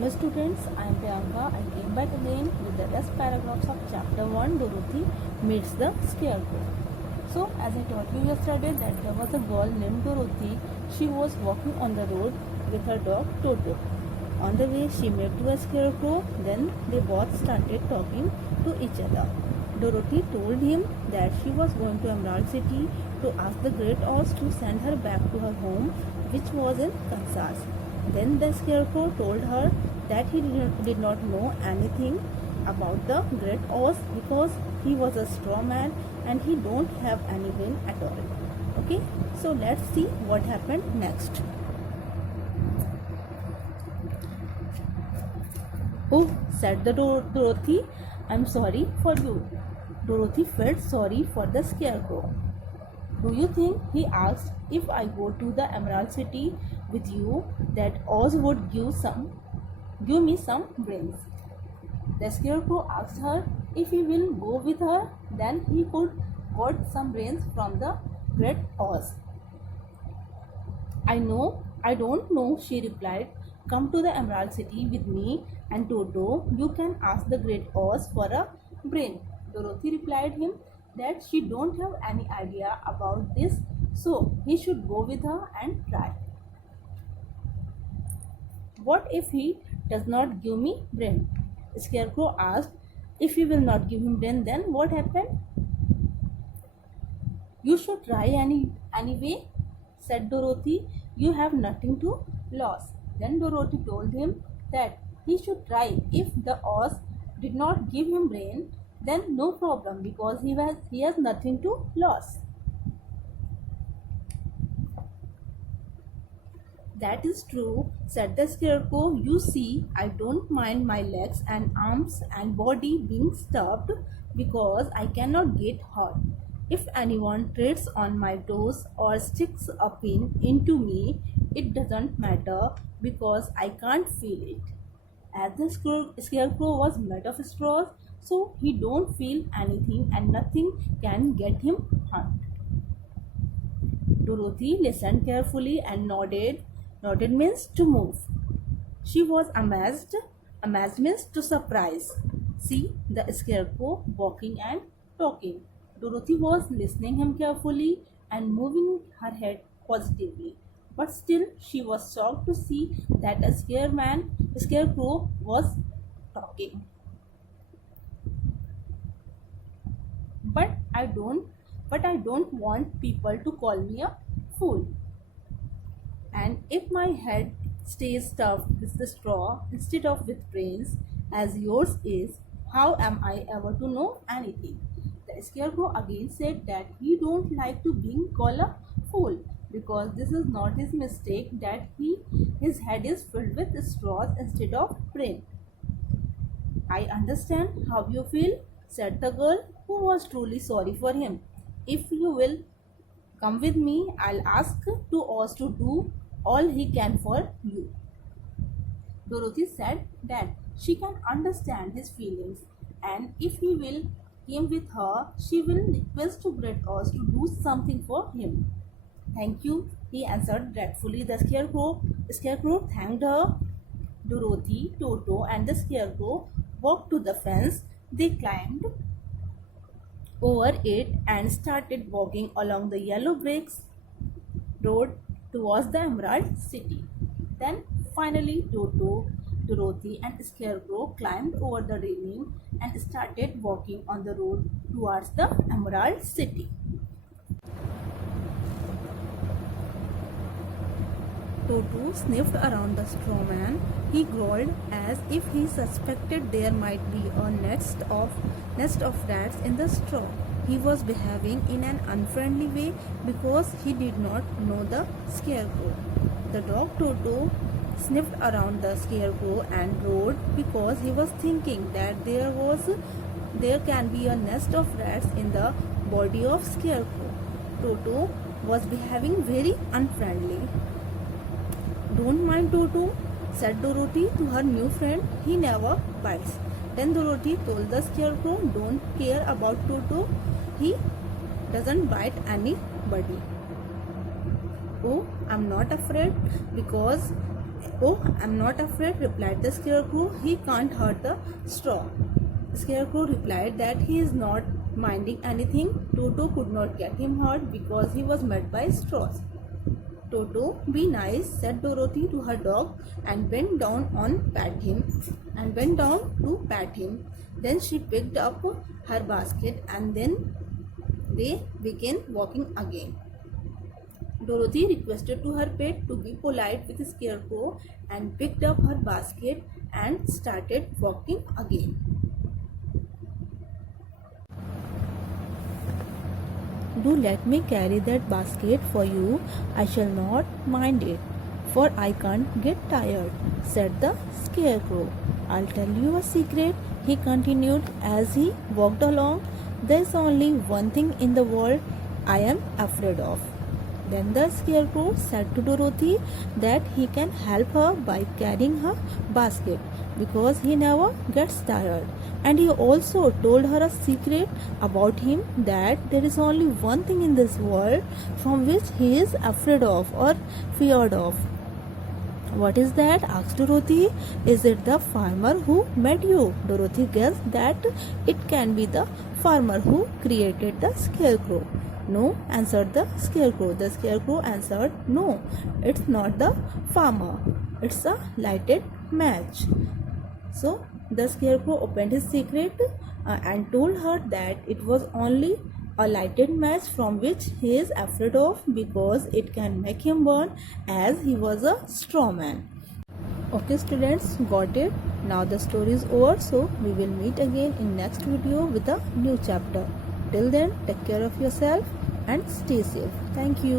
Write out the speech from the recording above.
Hello students, I am Priyanka. I came back again with the last paragraphs of chapter 1, Dorothy Meets the Scarecrow. So as I told you yesterday that there was a girl named Dorothy. She was walking on the road with her dog Toto. On the way she met to a scarecrow, then they both started talking to each other. Dorothy told him that she was going to Emerald City to ask the Great Oz to send her back to her home, which was in Kansas. Then the scarecrow told her that he did not know anything about the Great Oz because he was a straw man and he don't have any brain at all. Okay, so let's see what happened next. Oh, said the Dorothy, I'm sorry for you. Dorothy felt sorry for the scarecrow. Do you think, he asked, if I go to the Emerald City with you, that Oz would give me some brains? The scarecrow asked her if he will go with her, then he could got some brains from the Great Oz. I don't know, she replied. Come to the Emerald City with me and Toto, you can ask the Great Oz for a brain. Dorothy replied him that she don't have any idea about this, so he should go with her and try. What if he does not give me brain? Scarecrow asked. If he will not give him brain, then what happened? You should try anyway, said Dorothy. You have nothing to lose. Then Dorothy told him that he should try. If the Oz did not give him brain, then no problem because he has nothing to lose. That is true, said the scarecrow. You see, I don't mind my legs and arms and body being stuffed because I cannot get hurt. If anyone treads on my toes or sticks a pin into me, it doesn't matter because I can't feel it. As the scarecrow was made of straws, so he don't feel anything and nothing can get him hurt. Dorothy listened carefully and nodded. Nodded means to move. She was amazed. Amazed means to surprise. See the scarecrow walking and talking. Dorothy was listening him carefully and moving her head positively. But still she was shocked to see that a scarecrow was talking. But I don't want people to call me a fool. And if my head stays stuffed with the straw instead of with brains, as yours is, how am I ever to know anything? The scarecrow again said that he don't like to being called a fool because this is not his mistake that his head is filled with straws instead of brain. I understand how you feel, said the girl, who was truly sorry for him. If you will come with me, I'll ask to Oz to do all he can for you. Dorothy said that she can understand his feelings and if he will come with her, she will request to Great Oz to do something for him. Thank you, he answered gratefully. The scarecrow thanked her. Dorothy, Toto and the scarecrow walked to the fence. They climbed over it and started walking along the yellow bricks road towards the Emerald City. Then finally Toto, Dorothy and Scarecrow climbed over the railing and started walking on the road towards the Emerald City. Toto sniffed around the straw man. He growled as if he suspected there might be a nest of rats in the straw. He was behaving in an unfriendly way because he did not know the scarecrow. The dog Toto sniffed around the scarecrow and roared because he was thinking that there can be a nest of rats in the body of scarecrow. Toto was behaving very unfriendly. Don't mind Toto, said Dorothy to her new friend. He never bites. Then Dorothy told the scarecrow, don't care about Toto. He doesn't bite anybody. Oh, I'm not afraid because "Oh, I'm not afraid," replied the Scarecrow. "He can't hurt the straw." Scarecrow replied that he is not minding anything. Toto could not get him hurt because he was made by straws. "Toto, be nice," said Dorothy to her dog, and bent down to pat him. Then she picked up her basket, and then they began walking again. Dorothy requested to her pet to be polite with Scarecrow and picked up her basket and started walking again. "Do let me carry that basket for you. I shall not mind it, for I can't get tired," said the Scarecrow. "I'll tell you a secret," he continued as he walked along. "There's only one thing in the world I am afraid of." Then the Scarecrow said to Dorothy that he can help her by carrying her basket because he never gets tired. And he also told her a secret about him, that there is only one thing in this world from which he is afraid of or feared of. "What is that?" asked Dorothy. "Is it the farmer who made you?" Dorothy guessed that it can be the farmer who created the Scarecrow. "No," answered the Scarecrow. The Scarecrow answered, "No, it's not the farmer. It's a lighted match." So the Scarecrow opened his secret and told her that it was only a lighted match from which he is afraid of because it can make him burn, as he was a straw man. Okay students, got it? Now the story is over, so we will meet again in next video with a new chapter. Till then, take care of yourself and stay safe. Thank you.